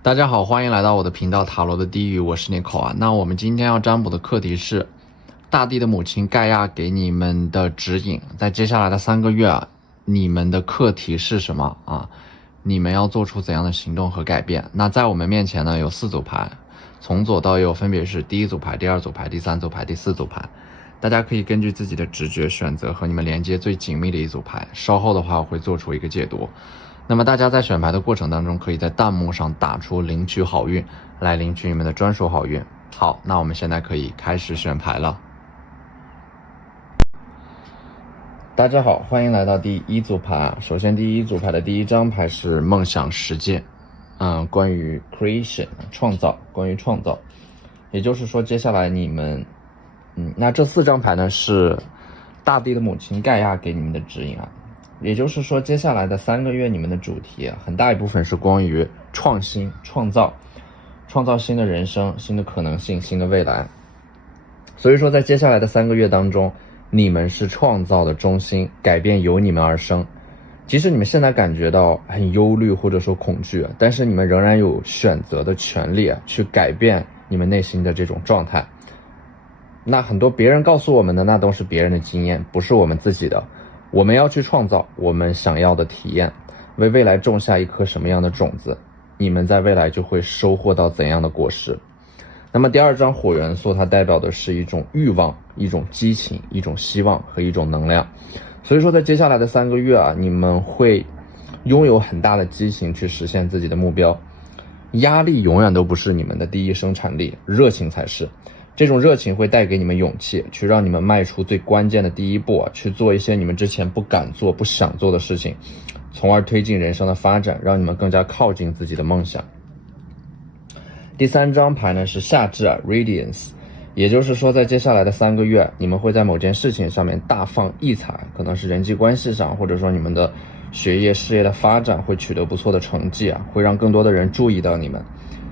大家好，欢迎来到我的频道塔罗的低语，我是Nico啊。那我们今天要占卜的课题是大地的母亲盖亚给你们的指引，在接下来的3个月啊，你们的课题是什么啊？你们要做出怎样的行动和改变？那在我们面前呢有4组牌，从左到右分别是第1组牌、第2组牌、第3组牌、第4组牌。大家可以根据自己的直觉选择和你们连接最紧密的1组牌，稍后的话我会做出一个解读。那么大家在选牌的过程当中，可以在弹幕上打出领取好运，来领取你们的专属好运。好，那我们现在可以开始选牌了。大家好，欢迎来到第1组牌。首先第1组牌的第1张牌是梦想实践，关于 creation 创造，关于创造，也就是说接下来你们那这4张牌呢是大地的母亲盖亚给你们的指引啊，也就是说接下来的3个月你们的主题很大一部分是关于创新、创造新的人生、新的可能性、新的未来。所以说在接下来的3个月当中，你们是创造的中心，改变由你们而生。即使你们现在感觉到很忧虑或者说恐惧，但是你们仍然有选择的权利去改变你们内心的这种状态。那很多别人告诉我们的那都是别人的经验，不是我们自己的。我们要去创造我们想要的体验，为未来种下一颗什么样的种子，你们在未来就会收获到怎样的果实。那么第2张火元素，它代表的是一种欲望、一种激情、一种希望和一种能量。所以说在接下来的3个月啊，你们会拥有很大的激情去实现自己的目标。压力永远都不是你们的第一生产力，热情才是。这种热情会带给你们勇气，去让你们迈出最关键的第一步去做一些你们之前不敢做、不想做的事情，从而推进人生的发展，让你们更加靠近自己的梦想。第3张牌呢是夏至Radiance， 也就是说在接下来的3个月，你们会在某件事情上面大放异彩，可能是人际关系上，或者说你们的学业事业的发展会取得不错的成绩会让更多的人注意到你们。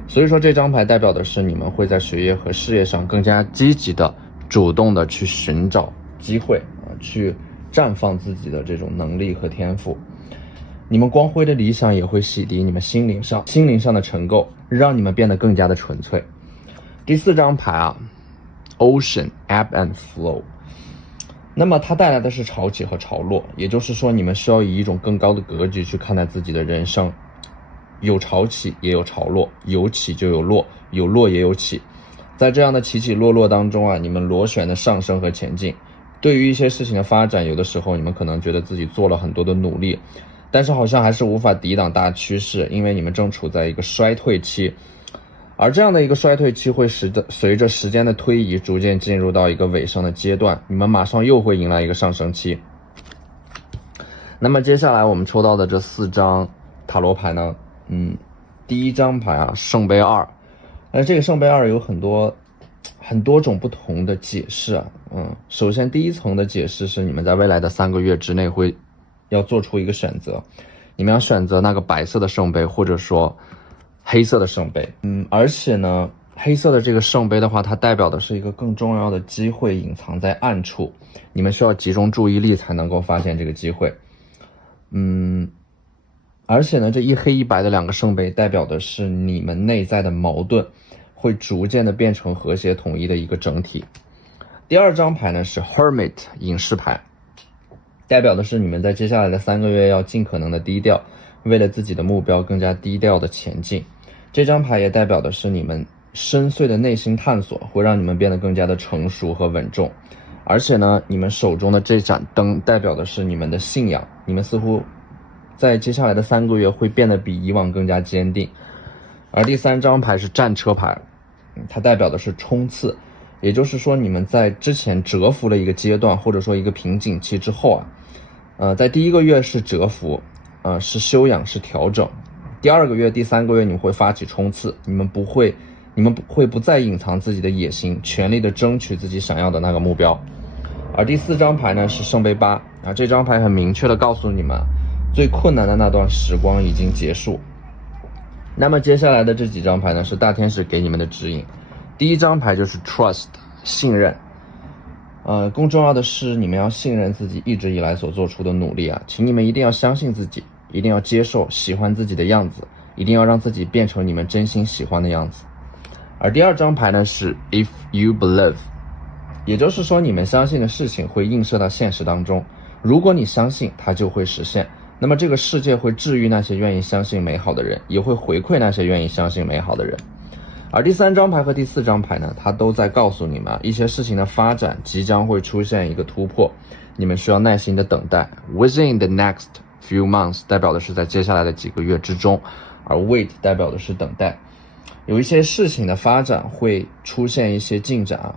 所以说这张牌代表的是你们会在学业和事业上更加积极的、主动的去寻找机会去绽放自己的这种能力和天赋。你们光辉的理想也会洗涤你们心灵上的尘垢，让你们变得更加的纯粹。第4张牌Ocean Ebb and Flow， 那么它带来的是潮起和潮落，也就是说你们需要以一种更高的格局去看待自己的人生。有潮起也有潮落，有起就有落，有落也有起。在这样的起起落落当中你们螺旋的上升和前进。对于一些事情的发展，有的时候你们可能觉得自己做了很多的努力，但是好像还是无法抵挡大趋势，因为你们正处在一个衰退期。而这样的一个衰退期会随着时间的推移逐渐进入到一个尾声的阶段，你们马上又会迎来一个上升期。那么接下来我们抽到的这4张塔罗牌呢，第1张牌圣杯2。那这个圣杯2有很多种不同的解释首先第一层的解释是你们在未来的3个月之内要做出一个选择，你们要选择那个白色的圣杯，或者说黑色的圣杯。而且呢，黑色的这个圣杯的话，它代表的是一个更重要的机会隐藏在暗处，你们需要集中注意力才能够发现这个机会。而且呢，这一黑一白的2个圣杯代表的是你们内在的矛盾会逐渐的变成和谐统一的一个整体。第2张牌呢是 Hermit 隐士牌，代表的是你们在接下来的3个月要尽可能的低调，为了自己的目标更加低调的前进。这张牌也代表的是你们深邃的内心探索会让你们变得更加的成熟和稳重。而且呢，你们手中的这盏灯代表的是你们的信仰，你们似乎在接下来的3个月会变得比以往更加坚定。而第3张牌是战车牌，它代表的是冲刺，也就是说你们在之前蛰伏了一个阶段，或者说一个瓶颈期之后在第1个月是蛰伏，是修养，是调整。第2个月、第3个月你们会发起冲刺，你们会不再隐藏自己的野心，全力的争取自己想要的那个目标。而第4张牌呢是圣杯8这张牌很明确的告诉你们，最困难的那段时光已经结束。那么接下来的这几张牌呢是大天使给你们的指引。第1张牌就是 Trust 信任，更重要的是你们要信任自己一直以来所做出的努力请你们一定要相信自己，一定要接受喜欢自己的样子，一定要让自己变成你们真心喜欢的样子。而第二张牌呢是 If you believe， 也就是说你们相信的事情会映射到现实当中，如果你相信它就会实现，那么这个世界会治愈那些愿意相信美好的人，也会回馈那些愿意相信美好的人。而第三张牌和第四张牌呢，它都在告诉你们一些事情的发展即将会出现一个突破，你们需要耐心的等待。 Within the next few months 代表的是在接下来的几个月之中，而 wait 代表的是等待。有一些事情的发展会出现一些进展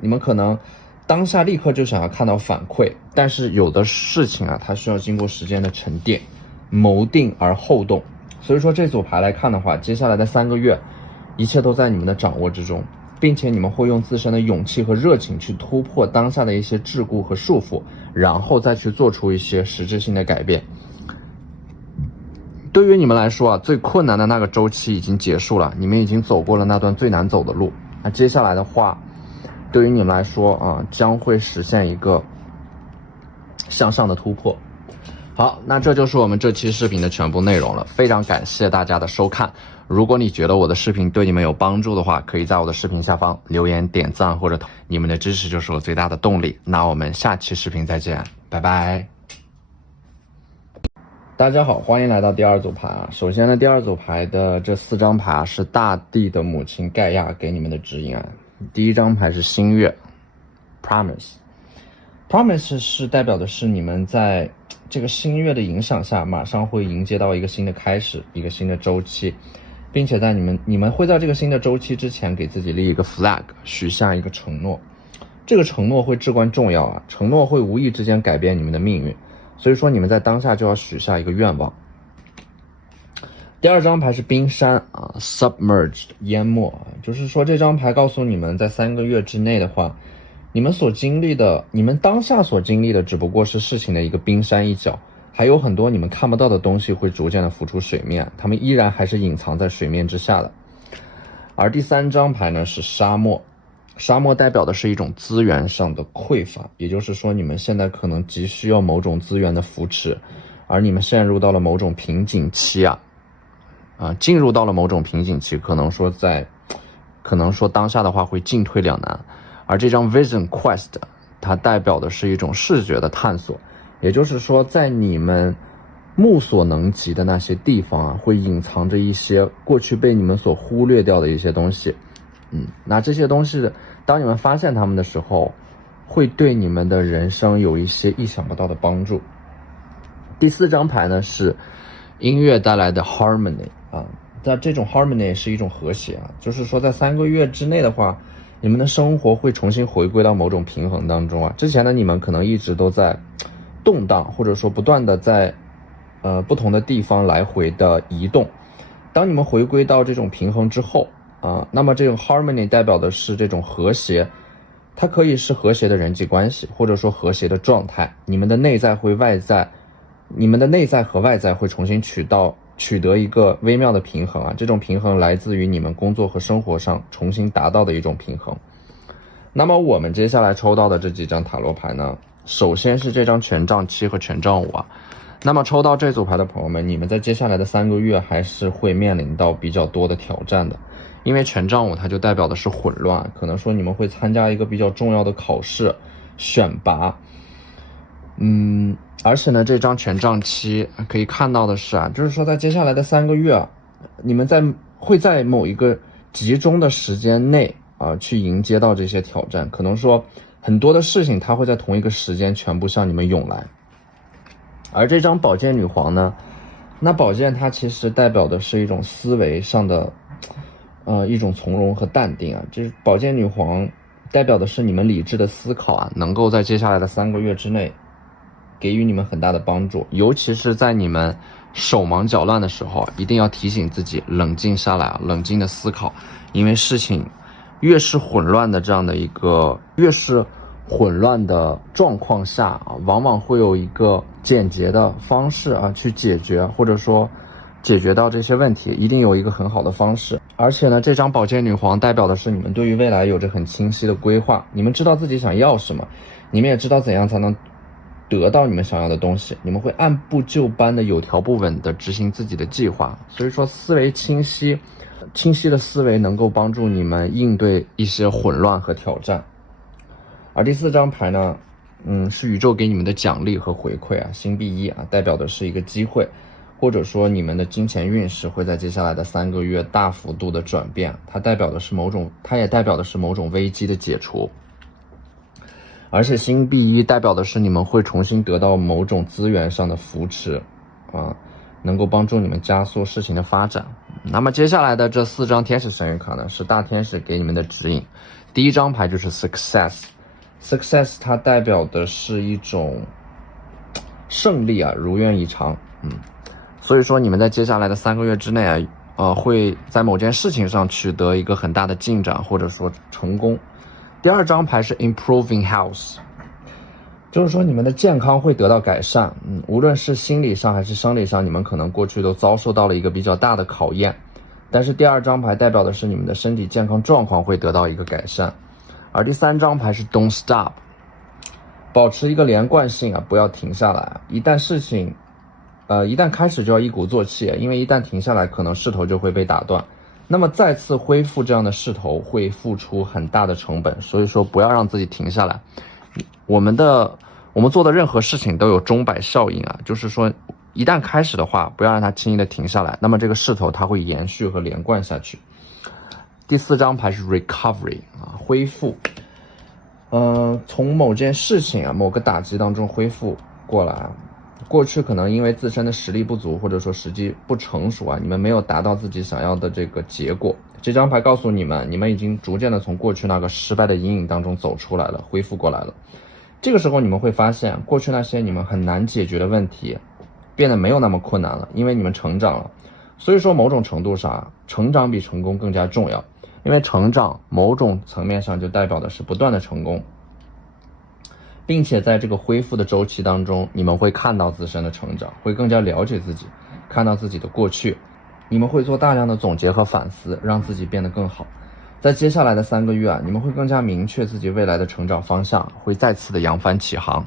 你们可能当下立刻就想要看到反馈，但是有的事情它需要经过时间的沉淀，谋定而后动。所以说这组牌来看的话，接下来的3个月一切都在你们的掌握之中，并且你们会用自身的勇气和热情去突破当下的一些桎梏和束缚，然后再去做出一些实质性的改变。对于你们来说最困难的那个周期已经结束了，你们已经走过了那段最难走的路。那接下来的话，对于你们来说将会实现一个向上的突破。好，那这就是我们这期视频的全部内容了，非常感谢大家的收看。如果你觉得我的视频对你们有帮助的话，可以在我的视频下方留言点赞或者你们的支持就是我最大的动力。那我们下期视频再见，拜拜。大家好，欢迎来到第二组牌首先呢，第二组牌的这4张牌是大地的母亲盖亚给你们的指引第一张牌是新月 Promise 是代表的是你们在这个新月的影响下，马上会迎接到一个新的开始，一个新的周期，并且在你们会在这个新的周期之前给自己立一个 flag， 许下一个承诺。这个承诺会至关重要承诺会无意之间改变你们的命运，所以说你们在当下就要许下一个愿望。第二张牌是冰山submerged 淹没就是说这张牌告诉你们在3个月之内的话，你们当下所经历的只不过是事情的一个冰山一角，还有很多你们看不到的东西会逐渐的浮出水面，它们依然还是隐藏在水面之下的。而第三张牌呢是沙漠代表的是一种资源上的匮乏，也就是说你们现在可能急需要某种资源的扶持，而你们陷入到了某种瓶颈期进入到了某种瓶颈期，可能说当下的话会进退两难。而这张 Vision Quest 它代表的是一种视觉的探索，也就是说在你们目所能及的那些地方会隐藏着一些过去被你们所忽略掉的一些东西那这些东西当你们发现它们的时候，会对你们的人生有一些意想不到的帮助。第4张牌呢是音乐带来的 Harmony 但这种 Harmony 是一种和谐就是说在3个月之内的话，你们的生活会重新回归到某种平衡当中之前呢你们可能一直都在动荡，或者说不断的在不同的地方来回的移动。当你们回归到这种平衡之后那么这种 harmony 代表的是这种和谐，它可以是和谐的人际关系，或者说和谐的状态。你们的内在和外在会重新取得一个微妙的平衡这种平衡来自于你们工作和生活上重新达到的一种平衡。那么我们接下来抽到的这几张塔罗牌呢，首先是这张权杖7和权杖5那么抽到这组牌的朋友们，你们在接下来的3个月还是会面临到比较多的挑战的，因为权杖5它就代表的是混乱，可能说你们会参加一个比较重要的考试选拔而且呢这张权杖7可以看到的是就是说在接下来的3个月你们会在某一个集中的时间内去迎接到这些挑战，可能说很多的事情它会在同一个时间全部向你们涌来。而这张宝剑女皇呢，那宝剑它其实代表的是一种思维上的一种从容和淡定这宝剑女皇代表的是你们理智的思考能够在接下来的3个月之内给予你们很大的帮助，尤其是在你们手忙脚乱的时候一定要提醒自己冷静下来冷静的思考，因为事情越是混乱的状况下往往会有一个简洁的方式去解决，或者说解决到这些问题，一定有一个很好的方式。而且呢这张宝剑女皇代表的是你们对于未来有着很清晰的规划，你们知道自己想要什么，你们也知道怎样才能得到你们想要的东西，你们会按部就班的有条不紊的执行自己的计划。所以说思维清晰的思维能够帮助你们应对一些混乱和挑战。而第4张牌呢，是宇宙给你们的奖励和回馈啊，星币1啊，代表的是一个机会，或者说你们的金钱运势会在接下来的3个月大幅度的转变，它也代表的是某种危机的解除。而且星币1代表的是你们会重新得到某种资源上的扶持啊，能够帮助你们加速事情的发展。那么接下来的这4张天使神谕卡呢，是大天使给你们的指引。第1张牌就是 Success， 它代表的是一种胜利啊，如愿以偿。所以说你们在接下来的3个月之内啊，会在某件事情上取得一个很大的进展，或者说成功。第2张牌是 Improving Health， 就是说你们的健康会得到改善。无论是心理上还是生理上，你们可能过去都遭受到了一个比较大的考验，但是第2张牌代表的是你们的身体健康状况会得到一个改善。而第3张牌是 Don't Stop， 保持一个连贯性啊，不要停下来。一旦开始就要一鼓作气，因为一旦停下来，可能势头就会被打断。那么再次恢复这样的势头会付出很大的成本，所以说不要让自己停下来。我们做的任何事情都有钟摆效应啊，就是说一旦开始的话，不要让它轻易的停下来，那么这个势头它会延续和连贯下去。第4张牌是 Recovery 啊，恢复。从某件事情啊，某个打击当中恢复过来啊。过去可能因为自身的实力不足，或者说时机不成熟啊，你们没有达到自己想要的这个结果。这张牌告诉你们，你们已经逐渐的从过去那个失败的阴影当中走出来了，恢复过来了。这个时候你们会发现，过去那些你们很难解决的问题变得没有那么困难了，因为你们成长了。所以说某种程度上，成长比成功更加重要，因为成长某种层面上就代表的是不断的成功，并且在这个恢复的周期当中，你们会看到自身的成长，会更加了解自己，看到自己的过去，你们会做大量的总结和反思，让自己变得更好。在接下来的3个月啊，你们会更加明确自己未来的成长方向，会再次的扬帆起航。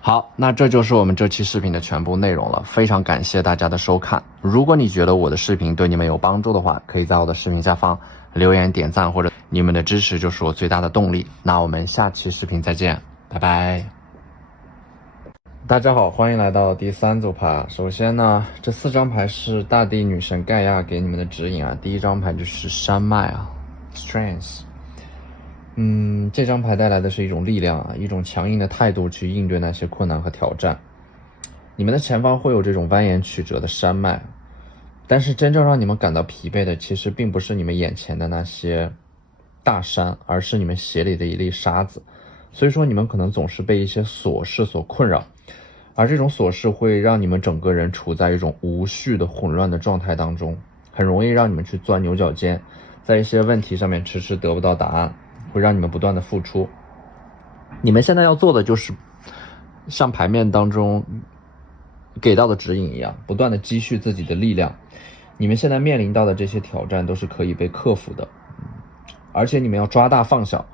好，那这就是我们这期视频的全部内容了，非常感谢大家的收看。如果你觉得我的视频对你们有帮助的话，可以在我的视频下方留言点赞，或者你们的支持就是我最大的动力。那我们下期视频再见，拜拜。大家好，欢迎来到第3组牌。首先呢，这4张牌是大地女神盖亚给你们的指引啊。第1张牌就是山脉啊 ，Strength。这张牌带来的是一种力量啊，一种强硬的态度去应对那些困难和挑战。你们的前方会有这种蜿蜒曲折的山脉，但是真正让你们感到疲惫的，其实并不是你们眼前的那些大山，而是你们鞋里的一粒沙子。所以说你们可能总是被一些琐事所困扰，而这种琐事会让你们整个人处在一种无序的混乱的状态当中，很容易让你们去钻牛角尖，在一些问题上面迟迟得不到答案，会让你们不断的付出。你们现在要做的就是像牌面当中给到的指引一样，不断的积蓄自己的力量。你们现在面临到的这些挑战都是可以被克服的，而且你们要抓大放小，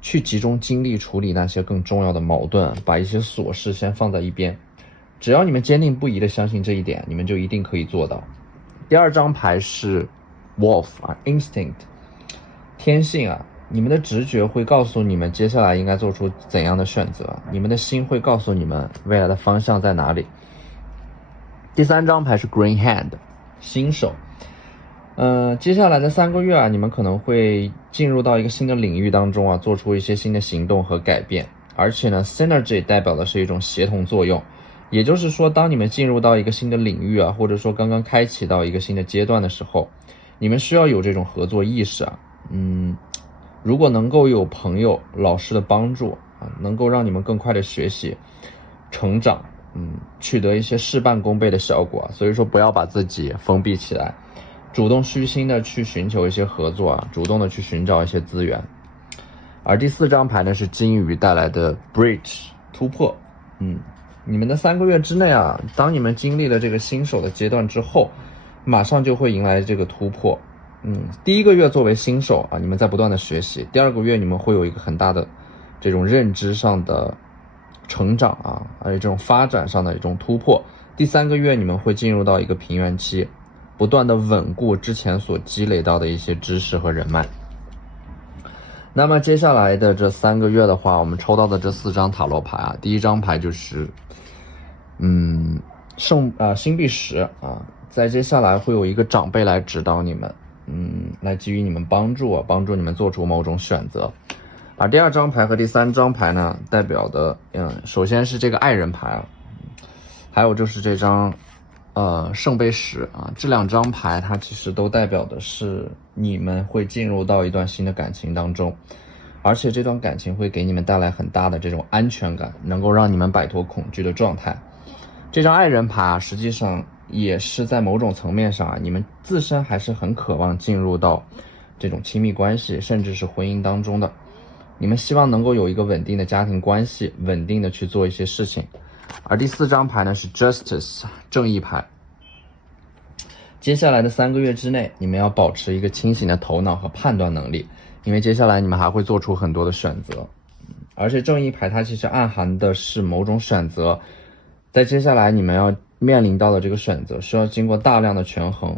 去集中精力处理那些更重要的矛盾，把一些琐事先放在一边。只要你们坚定不移的相信这一点，你们就一定可以做到。第2张牌是 Wolf 啊 Instinct， 天性啊，你们的直觉会告诉你们接下来应该做出怎样的选择，你们的心会告诉你们未来的方向在哪里。第3张牌是 Green Hand， 新手。接下来的3个月啊，你们可能会进入到一个新的领域当中啊，做出一些新的行动和改变。而且呢 Synergy 代表的是一种协同作用，也就是说当你们进入到一个新的领域啊，或者说刚刚开启到一个新的阶段的时候，你们需要有这种合作意识啊。如果能够有朋友老师的帮助啊，能够让你们更快的学习成长，取得一些事半功倍的效果。所以说不要把自己封闭起来，主动虚心的去寻求一些合作啊，主动的去寻找一些资源。而第4张牌呢是金鱼带来的 Bridge 突破。你们的3个月之内啊，当你们经历了这个新手的阶段之后，马上就会迎来这个突破。第1个月作为新手啊，你们在不断的学习。第2个月你们会有一个很大的这种认知上的成长啊，还有这种发展上的一种突破。第3个月你们会进入到一个平原期，不断的稳固之前所积累到的一些知识和人脉。那么接下来的这3个月的话，我们抽到的这4张塔罗牌啊，第一张牌就是星币10啊，在接下来会有一个长辈来指导你们，来给予你们帮助你们做出某种选择。而第2张牌和第3张牌呢，代表的首先是这个爱人牌啊，还有就是这张圣杯10啊，这2张牌它其实都代表的是你们会进入到一段新的感情当中，而且这段感情会给你们带来很大的这种安全感，能够让你们摆脱恐惧的状态。这张爱人牌啊，实际上也是在某种层面上啊，你们自身还是很渴望进入到这种亲密关系，甚至是婚姻当中的。你们希望能够有一个稳定的家庭关系，稳定的去做一些事情。而第4张牌呢是 Justice 正义牌。接下来的3个月之内，你们要保持一个清醒的头脑和判断能力，因为接下来你们还会做出很多的选择。而且正义牌它其实暗含的是某种选择，在接下来你们要面临到的这个选择需要经过大量的权衡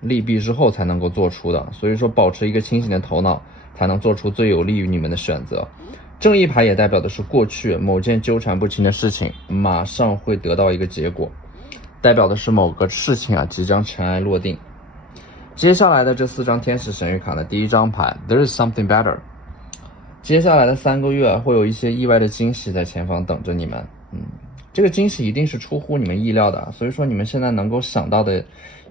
利弊之后才能够做出的，所以说保持一个清醒的头脑才能做出最有利于你们的选择。正义牌也代表的是过去某件纠缠不清的事情马上会得到一个结果，代表的是某个事情啊即将尘埃落定。接下来的这4张天使神谕卡的第1张牌 There is something better。 接下来的3个月会有一些意外的惊喜在前方等着你们，这个惊喜一定是出乎你们意料的，所以说你们现在能够想到的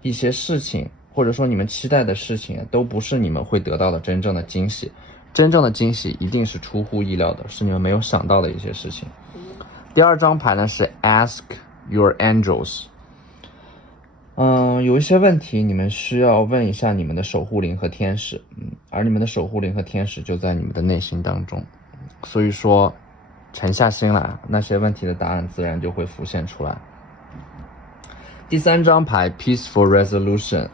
一些事情，或者说你们期待的事情，都不是你们会得到的真正的惊喜。真正的惊喜一定是出乎意料的，是你们没有想到的一些事情。第2张牌呢是 Ask Your Angels。有一些问题你们需要问一下你们的守护灵和天使，而你们的守护灵和天使就在你们的内心当中，所以说沉下心来，那些问题的答案自然就会浮现出来。第3张牌 Peaceful Resolution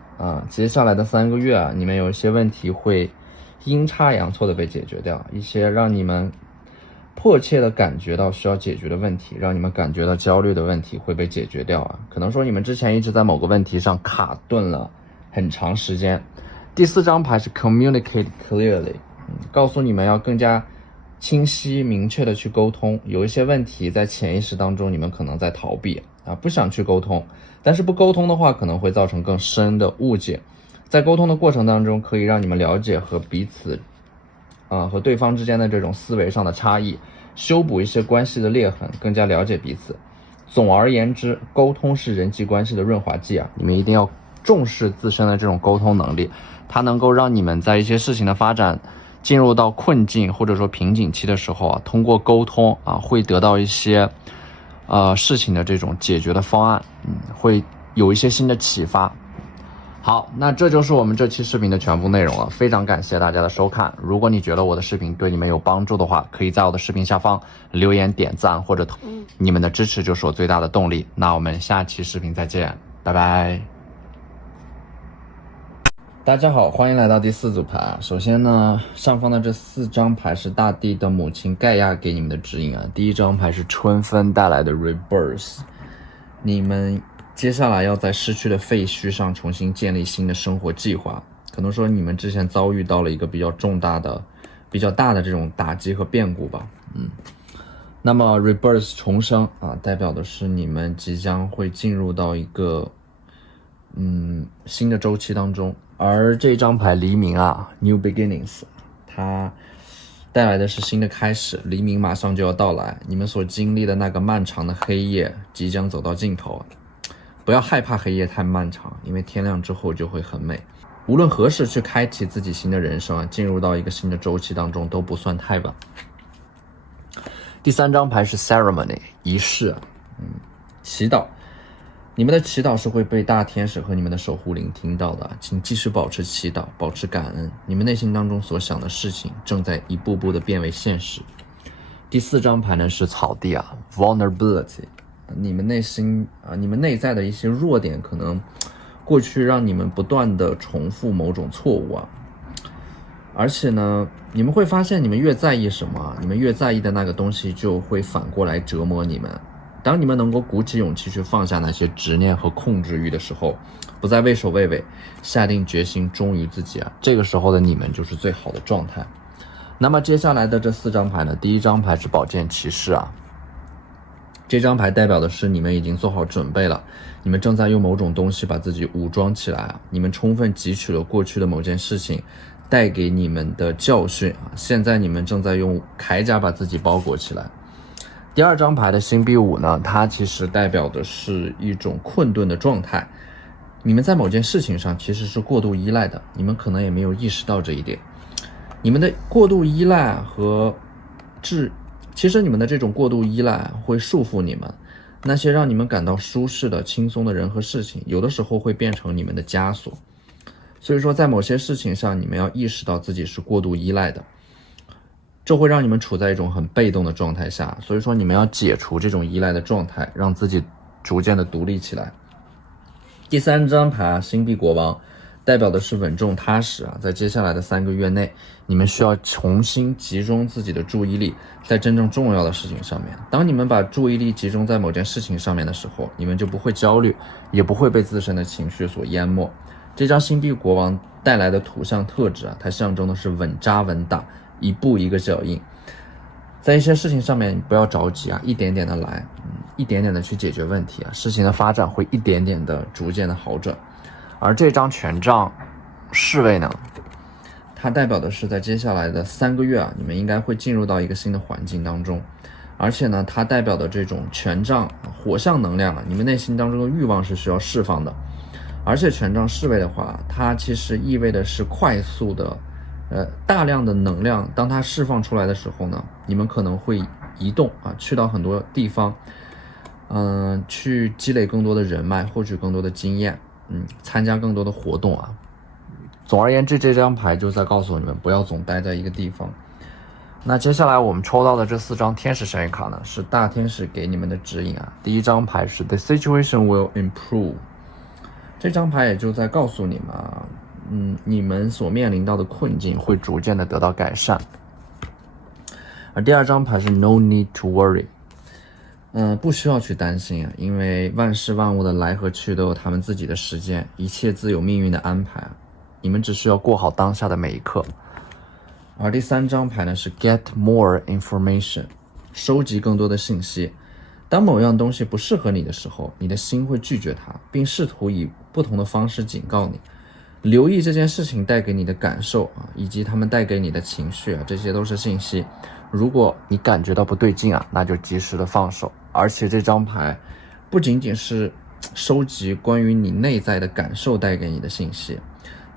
接下来的3个月啊，你们有一些问题会阴差阳错的被解决掉，一些让你们迫切的感觉到需要解决的问题，让你们感觉到焦虑的问题会被解决掉啊。可能说你们之前一直在某个问题上卡顿了很长时间。第4张牌是 Communicate Clearly， 告诉你们要更加清晰明确的去沟通，有一些问题在潜意识当中你们可能在逃避不想去沟通，但是不沟通的话可能会造成更深的误解。在沟通的过程当中，可以让你们了解和彼此和对方之间的这种思维上的差异，修补一些关系的裂痕，更加了解彼此。总而言之，沟通是人际关系的润滑剂你们一定要重视自身的这种沟通能力，它能够让你们在一些事情的发展进入到困境或者说瓶颈期的时候通过沟通会得到一些事情的这种解决的方案，会有一些新的启发。好，那这就是我们这期视频的全部内容了，非常感谢大家的收看。如果你觉得我的视频对你们有帮助的话，可以在我的视频下方留言点赞或者你们的支持就是我最大的动力。那我们下期视频再见，拜拜。大家好，欢迎来到第4组牌。首先呢，上方的这4张牌是大地的母亲盖亚给你们的指引第1张牌是春分带来的 Rebirth， 你们接下来要在失去的废墟上重新建立新的生活计划，可能说你们之前遭遇到了一个比较大的这种打击和变故吧。那么 Rebirth 重生代表的是你们即将会进入到一个新的周期当中。而这张牌黎明New Beginnings， 它带来的是新的开始，黎明马上就要到来，你们所经历的那个漫长的黑夜即将走到尽头。不要害怕黑夜太漫长，因为天亮之后就会很美。无论何时去开启自己新的人生进入到一个新的周期当中都不算太晚。第3张牌是 Ceremony， 仪式祈祷。你们的祈祷是会被大天使和你们的守护灵听到的，请继续保持祈祷，保持感恩，你们内心当中所想的事情正在一步步的变为现实。第4张牌呢是草地Vulnerability， 你们内心你们内在的一些弱点，可能过去让你们不断的重复某种错误而且呢，你们会发现，你们越在意什么，你们越在意的那个东西就会反过来折磨你们。当你们能够鼓起勇气去放下那些执念和控制欲的时候，不再畏首畏尾，下定决心忠于自己这个时候的你们就是最好的状态。那么接下来的这4张牌呢，第一张牌是宝剑骑士这张牌代表的是你们已经做好准备了，你们正在用某种东西把自己武装起来你们充分汲取了过去的某件事情带给你们的教训现在你们正在用铠甲把自己包裹起来。第二张牌的星币5呢，它其实代表的是一种困顿的状态，你们在某件事情上其实是过度依赖的，你们可能也没有意识到这一点。你们的过度依赖其实你们的这种过度依赖会束缚你们，那些让你们感到舒适的轻松的人和事情有的时候会变成你们的枷锁。所以说在某些事情上你们要意识到自己是过度依赖的，这会让你们处在一种很被动的状态下，所以说你们要解除这种依赖的状态，让自己逐渐的独立起来。第3张牌星币国王代表的是稳重踏实在接下来的3个月内，你们需要重新集中自己的注意力在真正重要的事情上面。当你们把注意力集中在某件事情上面的时候，你们就不会焦虑，也不会被自身的情绪所淹没。这张星币国王带来的图像特质它象征的是稳扎稳打，一步一个脚印。在一些事情上面不要着急一点点的来，一点点的去解决问题事情的发展会一点点的逐渐的好转。而这张权杖侍卫呢，它代表的是在接下来的3个月你们应该会进入到一个新的环境当中。而且呢，它代表的这种权杖火象能量你们内心当中的欲望是需要释放的。而且权杖侍卫的话，它其实意味的是快速的大量的能量，当它释放出来的时候呢，你们可能会移动去到很多地方去积累更多的人脉，获取更多的经验参加更多的活动总而言之，这张牌就在告诉你们不要总待在一个地方。那接下来我们抽到的这4张天使神谕卡呢，是大天使给你们的指引第一张牌是 The situation will improve， 这张牌也就在告诉你们你们所面临到的困境会逐渐的得到改善。而第二张牌是 No need to worry，不需要去担心因为万事万物的来和去都有他们自己的时间，一切自有命运的安排你们只需要过好当下的每一刻。而第3张牌呢是 Get more information， 收集更多的信息。当某样东西不适合你的时候，你的心会拒绝它，并试图以不同的方式警告你。留意这件事情带给你的感受以及他们带给你的情绪这些都是信息。如果你感觉到不对劲那就及时的放手。而且这张牌不仅仅是收集关于你内在的感受带给你的信息，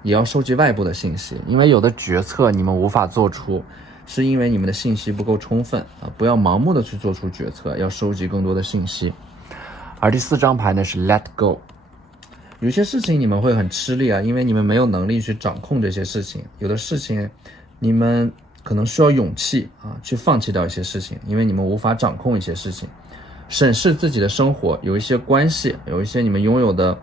也要收集外部的信息，因为有的决策你们无法做出，是因为你们的信息不够充分不要盲目的去做出决策，要收集更多的信息。而第4张牌呢是 Let go，有些事情你们会很吃力因为你们没有能力去掌控这些事情。有的事情你们可能需要勇气去放弃掉一些事情，因为你们无法掌控一些事情。审视自己的生活，有一些关系，有一些你们拥有的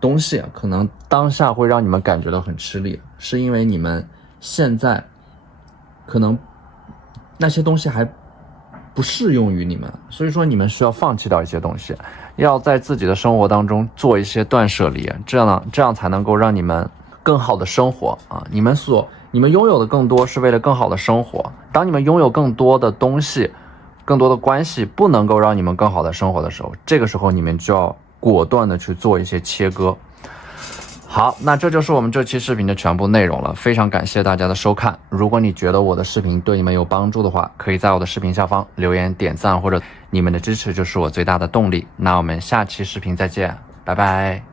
东西可能当下会让你们感觉到很吃力，是因为你们现在可能那些东西还不适用于你们，所以说你们需要放弃掉一些东西，要在自己的生活当中做一些断舍离，这样才能够让你们更好的生活你们拥有的更多是为了更好的生活。当你们拥有更多的东西，更多的关系不能够让你们更好的生活的时候，这个时候你们就要果断的去做一些切割。好，那这就是我们这期视频的全部内容了，非常感谢大家的收看。如果你觉得我的视频对你们有帮助的话，可以在我的视频下方留言点赞，或者你们的支持就是我最大的动力。那我们下期视频再见，拜拜。